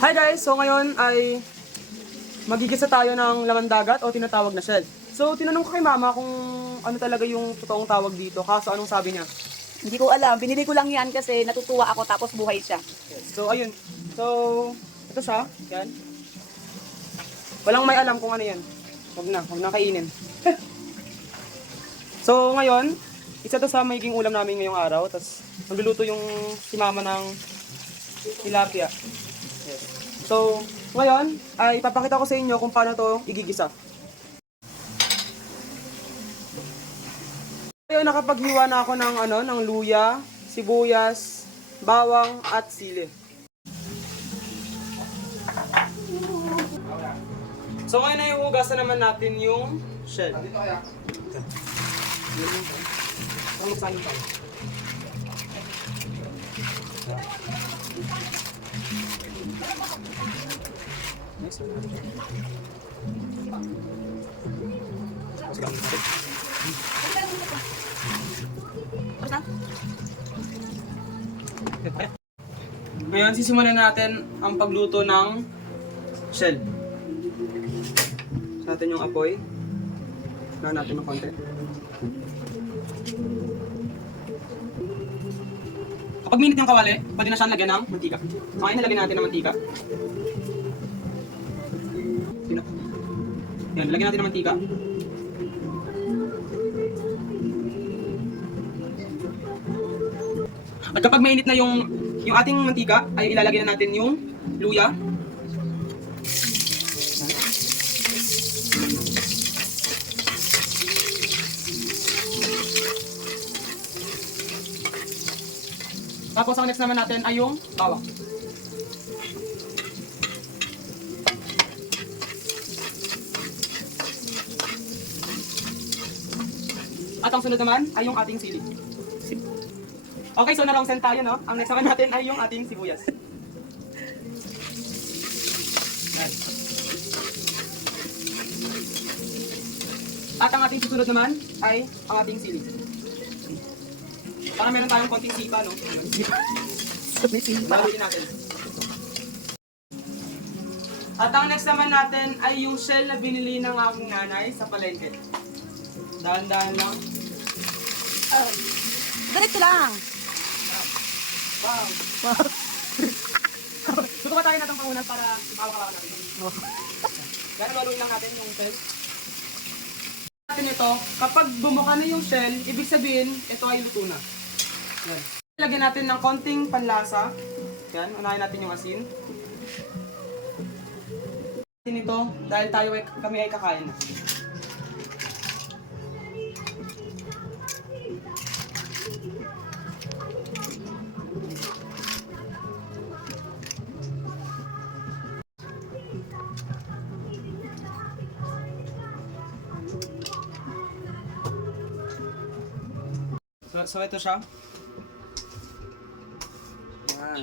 Hi guys! So ngayon ay magigisa tayo ng laman dagat o tinatawag na shell. So tinanong ko kay mama kung ano talaga yung totoong tawag dito. Kaso anong sabi niya? Hindi ko alam. Binili ko lang yan kasi natutuwa ako tapos buhay siya. So ayun. So ito siya. Yan. Walang may alam kung ano yan. Huwag na kainin. So ngayon, isa to sa magiging ulam namin ngayong araw. Tapos magluluto yung si mama ng tilapia. Yes. So, ngayon ay ipapakita ko sa inyo kung paano to igigisa. Ngayon nakapaghiwa na ako ng luya, sibuyas, bawang at sili. So ngayon ay hugasan naman natin yung shell. Ngayon, sisimulan natin ang pagluto ng shell. Sa natin yung apoy. Na natin ng konti. Kapag minit yung kawali, pwede na siyang lagyan ng mantika. Ngayon, nalagyan natin ng mantika. Yan, lagyan natin ng mantika. At kapag mainit na yung ating mantika, ay ilalagay na natin yung luya. Tapos ang next naman natin ay yung bawang. At ang sunod naman ay yung ating sili. Okay, so na-wrong send tayo, no? Ang next naman natin ay yung ating sibuyas. Yan. At ang ating susunod naman ay ang ating sili. Para meron tayong konting sipa, no? May sipa. Malawin natin. At ang next naman natin ay yung shell na binili ng aking nanay sa palengke. Dahan-dahan lang. Ganito lang. Wow! Wow. Sukuha tayo natang pangunan para makawakawa natin. Gano'n maluin lang natin yung shell. Natin ito, kapag bumuka na yung shell, ibig sabihin, ito ay luto na. Yan. Lagyan natin ng konting panlasa. Yan, unahin natin yung asin. Natin ito, dahil kami ay kakain na. So ito siya. Yan.